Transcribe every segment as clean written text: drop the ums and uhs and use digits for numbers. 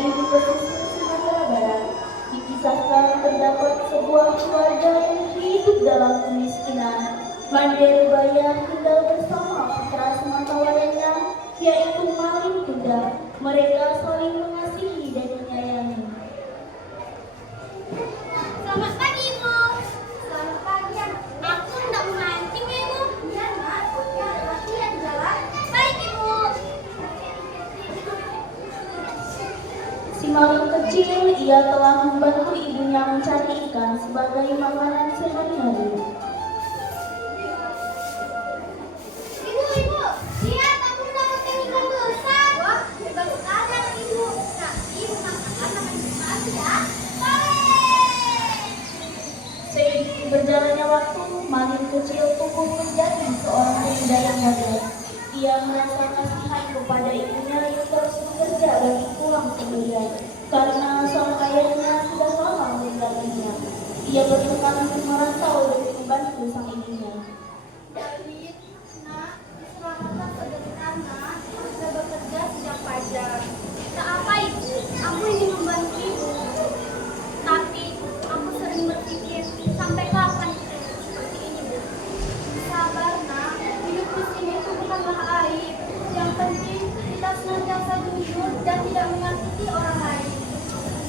Mali di pesisir Sumatera Barat. Dikisahkan terdapat sebuah keluarga yang hidup dalam kemiskinan. Mandiri Bayang tinggal bersama putra sematawayangnya, yaitu Malin Kuda. Mereka saling mengasihi dan menyayangi. Selamat pagi, Ibu. Selamat pagi. Aku hendak memancing, Ibu. Iya, Nak. Lihat jalan. Baik, Ibu. Si Malin kecil, ia telah membantu ibunya mencari ikan sebagai makanan sehari-hari. Ibu, lihat aku mendapatkan ikan besar. Wah, hebat sekali anak Ibu. Nanti Ibu masakan makan besar ya. Seiring berjalannya waktu, Malin kecil tumbuh menjadi seorang pemuda yang hebat. Ia merasa kasihan kepada ibunya yang terus bekerja dan pulang sendirian karena sang ayahnya sudah lama meninggalkannya. Ia bertekad untuk merantau demi membantu sang ibunya. David, Nak, selamatlah sebentar, Nak. Sudah bekerja sejak fajar. Tak apa, Ibu. Aku ingin membantu Ibu. Tapi aku sering berpikir, sampai kapan kita hidup seperti ini, Bu? Sabar, Nak. Hidup di sini itu bukanlah aib. Yang penting kita senantiasa jujur dan tidak menyakiti orang lain.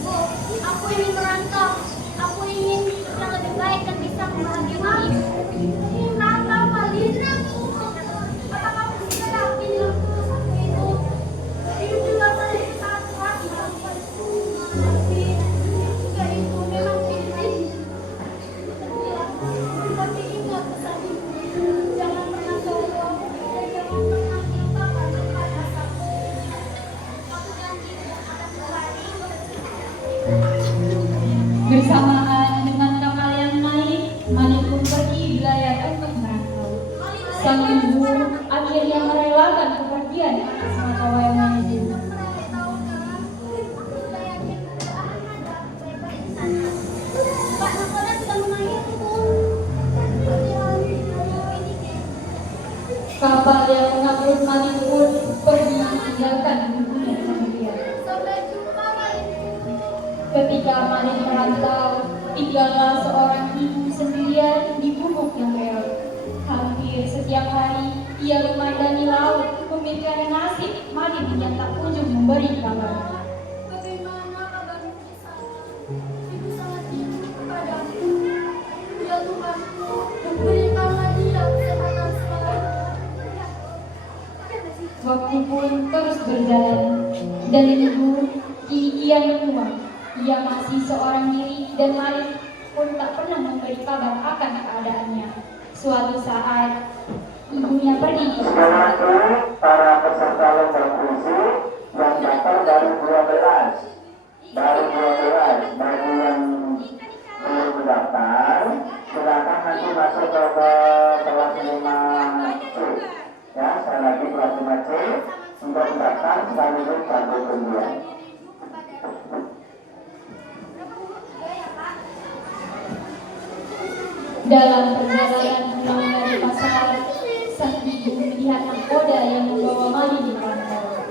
Bu, aku ingin merantau. Aku ingin hidup yang lebih baik dan bisa membahagiakan Ibu. Ini merantau, Malin. Apa kamu sudah yakin dengan ketulusanmu itu? Hidup juga sangat keras, tapi juga itu memang pilih. Tapi ingat pesan Ibu, jangan pernah sombong dan jangan pernah lupakan tempat asalmu. Aku janji akan kembali. Bersamaan dengan kapal yang naik, Malin pun pergi belayar untuk merantau. Sang ibu akhirnya merelakan kepergian anak sematawayangnya itu. Pak Nakoda sudah memanggilku. Kapal yang mengangkut Malin pun pergi meninggalkan ibunya sendirian. Sampai jumpa, Malin. Ketika Malin merantau, tinggallah seorang ibu sendirian di gumuk yang reot. Hampir setiap hari ia memandangi laut, memikirkan nasib Malin yang tak kunjung memberi kabar. Bagaimana kabarmu di sana? Ibu sangat rindu kepadamu. Ya Tuhanku, berikanlah dia kesehatan selalu. Waktu pun terus berjalan. Dari ibu, kini ia menua. Ia masih seorang diri dan Malin pun tak pernah memberi kabar akan keadaannya. Suatu saat, ibunya pergi. Selamat para peserta lomba puisi yang datang dari 12. Bagi yang belum mendaftar, silakan nanti masuk ke kelas 5C. Ya, saya lagi kelas 5C untuk mendaftar sekaligus bantu kuliah. Dalam perjalanan pulang dari pasar, sang ibu melihat nakoda yang membawa Malin di rantau.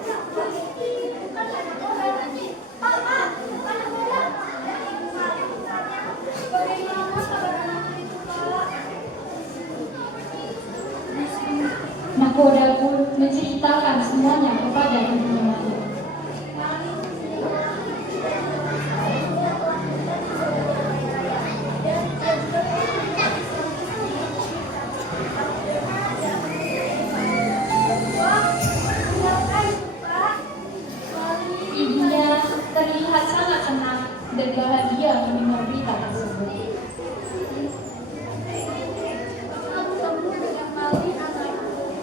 Nakoda pun menceritakan semuanya kepada ibunya Malin. Ibunya terlihat sangat senang dan bahagia mendengar berita tersebut. Aku bertemu dengan Malin, anakku.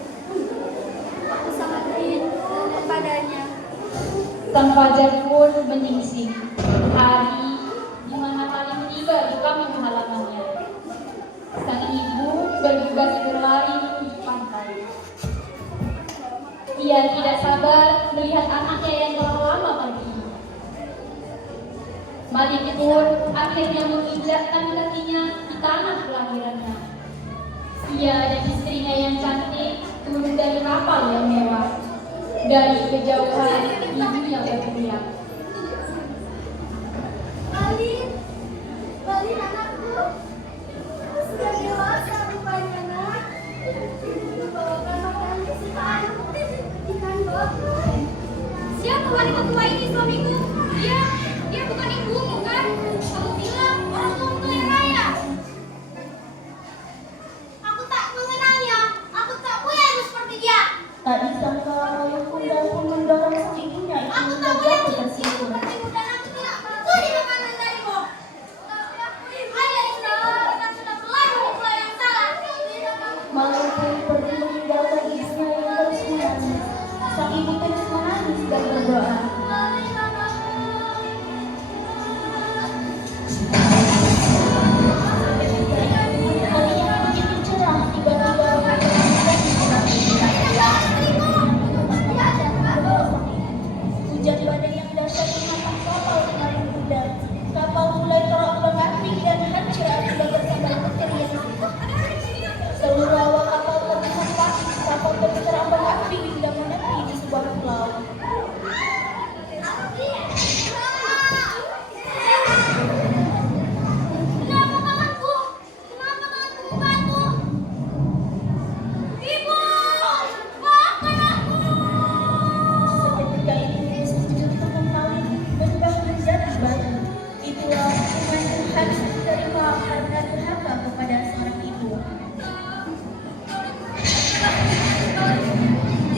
Aku sangat rindu kepadanya. Sang fajar pun menyingsing. Hari di mana Malin tiba di kampung halamannya. Sang ibu bergegas berlari menuju pantai. Ia tidak sabar melihat anaknya yang telah lama pergi. Malin pun akhirnya menginjakkan kakinya di tanah kelahirannya. Ia dan istrinya yang cantik turun dari kapal yang mewah. Dari kejauhan ibunya berteriak, Siapa wanita tua ini, suamiku? Dia bukan ibumu kan? Kamu bilang orang tuamu kaya raya. Aku tak mengenalnya. Aku tak punya ibu seperti dia. Tak disangka ayah Bunda pun mendorong sang ibunya itu Aku tak menjaga punya cincin kebersihan. seperti ibu dan aku tidak mencuri makanan darimu. Ayah istriku kita sudah berlaku di pulau yang salah. Malam pun pergi meninggalkan ibunya yang terus menangis. Sang ibu terus menangis dan berdoa. Hari yang begitu cerah tiba-tiba hujan badai yang dahsyat menghantam kapal kemarin Bunda. Kapal mulai terombang-ambing dan hancur akibat tersambar petir yang seluruh awak kapal terlihat panik. Kapal terus terombang-ambing hingga menepi di sebuah pulau. Kenapa tanganku? Kenapa tanganku batu? Ibu, maafkan aku. Seketika itu Yesus juga mengetahui Bunda menjadi bayi. Itulah hukuman yang harus diterima karena durhaka kepada seorang ibu.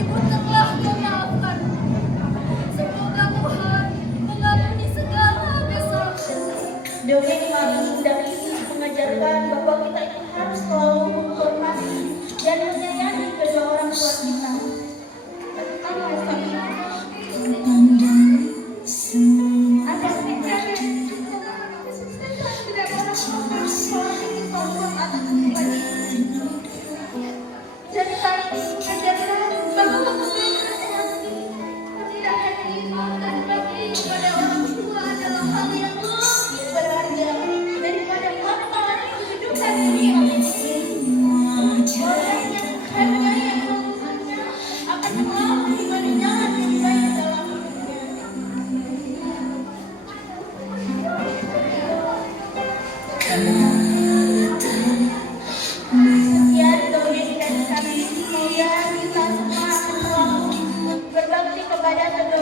Ibu telah memaafkan. Semoga Tuhan mengampuni segala dosa. Dongeng Mami dan Ibu mengajarkan bahwa kita itu harus selalu menghormati dan menyayangi kedua orang tua kita. Cerita ini mengajarkan bahwa tidak hanya iman dan bakti kepada orang tua adalah hal yang lebih berharga daripada harta kehidupan dunia ini. Orang yang harganya ibunya akan selalu dibandingkan lebih baik dalam Sekian dongeng dari kami. Semoga kita semua akan selalu berbakti kepada kedua